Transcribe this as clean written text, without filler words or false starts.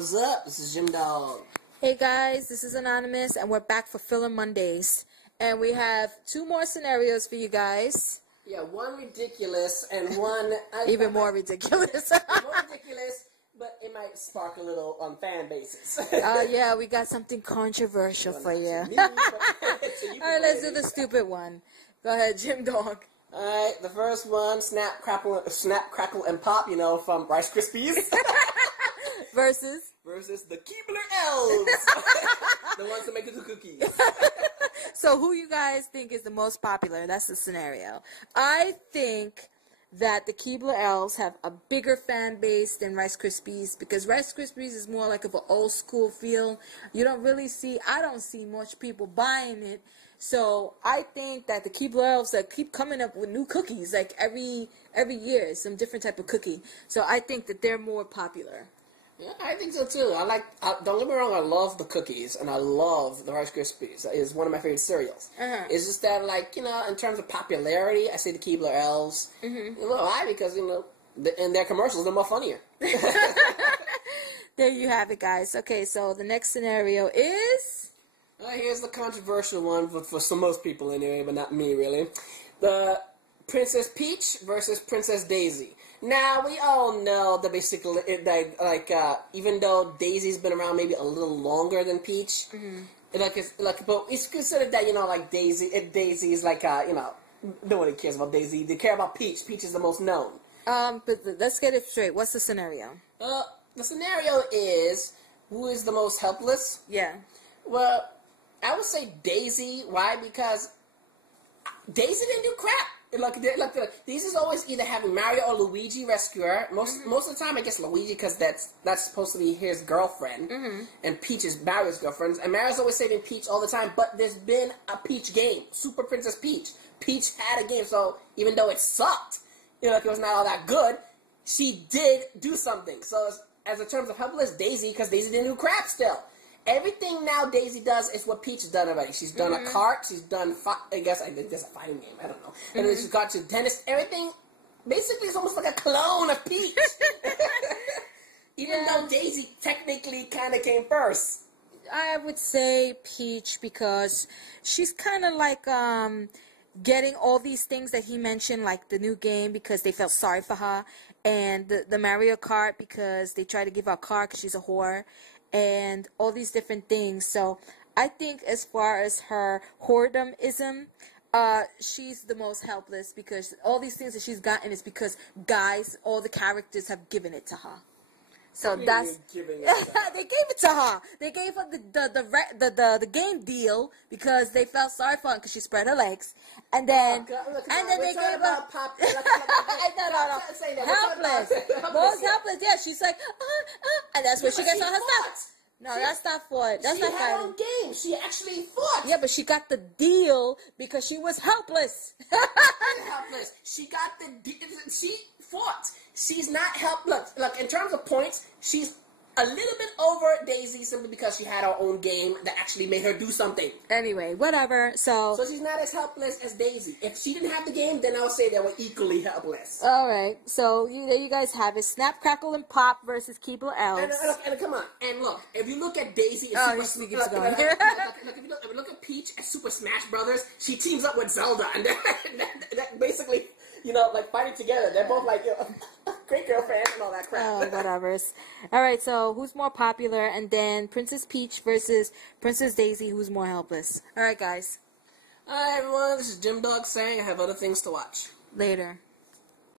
What's up? This is Jim Dog. Hey guys, this is Anonymous, and we're back for Filler Mondays. And we have 2 more scenarios for you guys. Yeah, one ridiculous and one... Even more ridiculous. More ridiculous, but it might spark a little on fan bases. Yeah, we got something controversial for you. Alright, let's do the stupid one. Go ahead, Jim Dog. Alright, the first one, snap, crackle, and pop, you know, from Rice Krispies. Versus the Keebler elves. The ones that make it to cookies. So who you guys think is the most popular? That's the scenario. I think that the Keebler elves have a bigger fan base than Rice Krispies, because Rice Krispies is more like of an old school feel. You don't really see, I don't see much people buying it. So I think that the Keebler elves that keep coming up with new cookies, like every year, some different type of cookie. So I think that they're more popular. Yeah, I think so too. Don't get me wrong, I love the cookies, and I love the Rice Krispies. It's one of my favorite cereals. It's just that, like, you know, in terms of popularity, I say the Keebler elves. Well, why? Because, you know, in their commercials, they're more funnier. There you have it, guys. Okay, so the next scenario is... Here's the controversial one for most people anyway, but not me, really. The Princess Peach versus Princess Daisy. Now, we all know that basically, even though Daisy's been around maybe a little longer than Peach, but it's considered that, you know, like Daisy is like, you know, nobody cares about Daisy. They care about Peach. Peach is the most known. But let's get it straight. What's the scenario? The scenario is, who is the most helpless? Yeah. Well, I would say Daisy. Why? Because Daisy didn't do crap. Daisy's always either having Mario or Luigi rescue her. Most of the time, I guess Luigi, because that's supposed to be his girlfriend, and Peach is Mario's girlfriend. And Mario's always saving Peach all the time. But there's been a Peach game, Super Princess Peach. Peach had a game, so even though it sucked, you know, like it was not all that good, she did do something. So as in terms of helpless, Daisy, because Daisy didn't do crap still. Everything now Daisy does is what Peach has done already. She's done a cart. She's done, I guess, there's a fighting game. I don't know. And then she's got to tennis. Everything, basically, is almost like a clone of Peach. Even though Daisy technically kind of came first. I would say Peach, because she's kind of like getting all these things that he mentioned, like the new game, because they felt sorry for her, and the Mario Kart, because they tried to give her a car because she's a whore, and all these different things. So I think as far as her whoredomism, she's the most helpless, because all these things that she's gotten is because guys, all the characters have given it to her. So that's they gave it to her. They gave her the game deal because they felt sorry for her because she spread her legs, and then they gave her helpless. Most helpless. Yeah, she's like, and that's where she gets all her stuff. No, that's not for it. That's not fighting. She had her own game. She actually fought. Yeah, but she got the deal because she was helpless. Helpless. She got the deal. She fought. She's not helpless. Look, in terms of points, she's a little bit over Daisy simply because she had her own game that actually made her do something. Anyway, whatever. So she's not as helpless as Daisy. If she didn't have the game, then I would say they were equally helpless. All right. So there you guys have it. Snap, Crackle, and Pop versus Keebler elves. And come on. And look, if you look at Daisy, if you look at Peach at Super Smash Brothers, she teams up with Zelda, and that basically, you know, like fighting together. They're both like, you know, great girlfriend and all that crap. Oh, whatever. All right, so who's more popular? And then Princess Peach versus Princess Daisy, who's more helpless? All right, guys. All right, everyone. This is Jim Dog saying I have other things to watch. Later.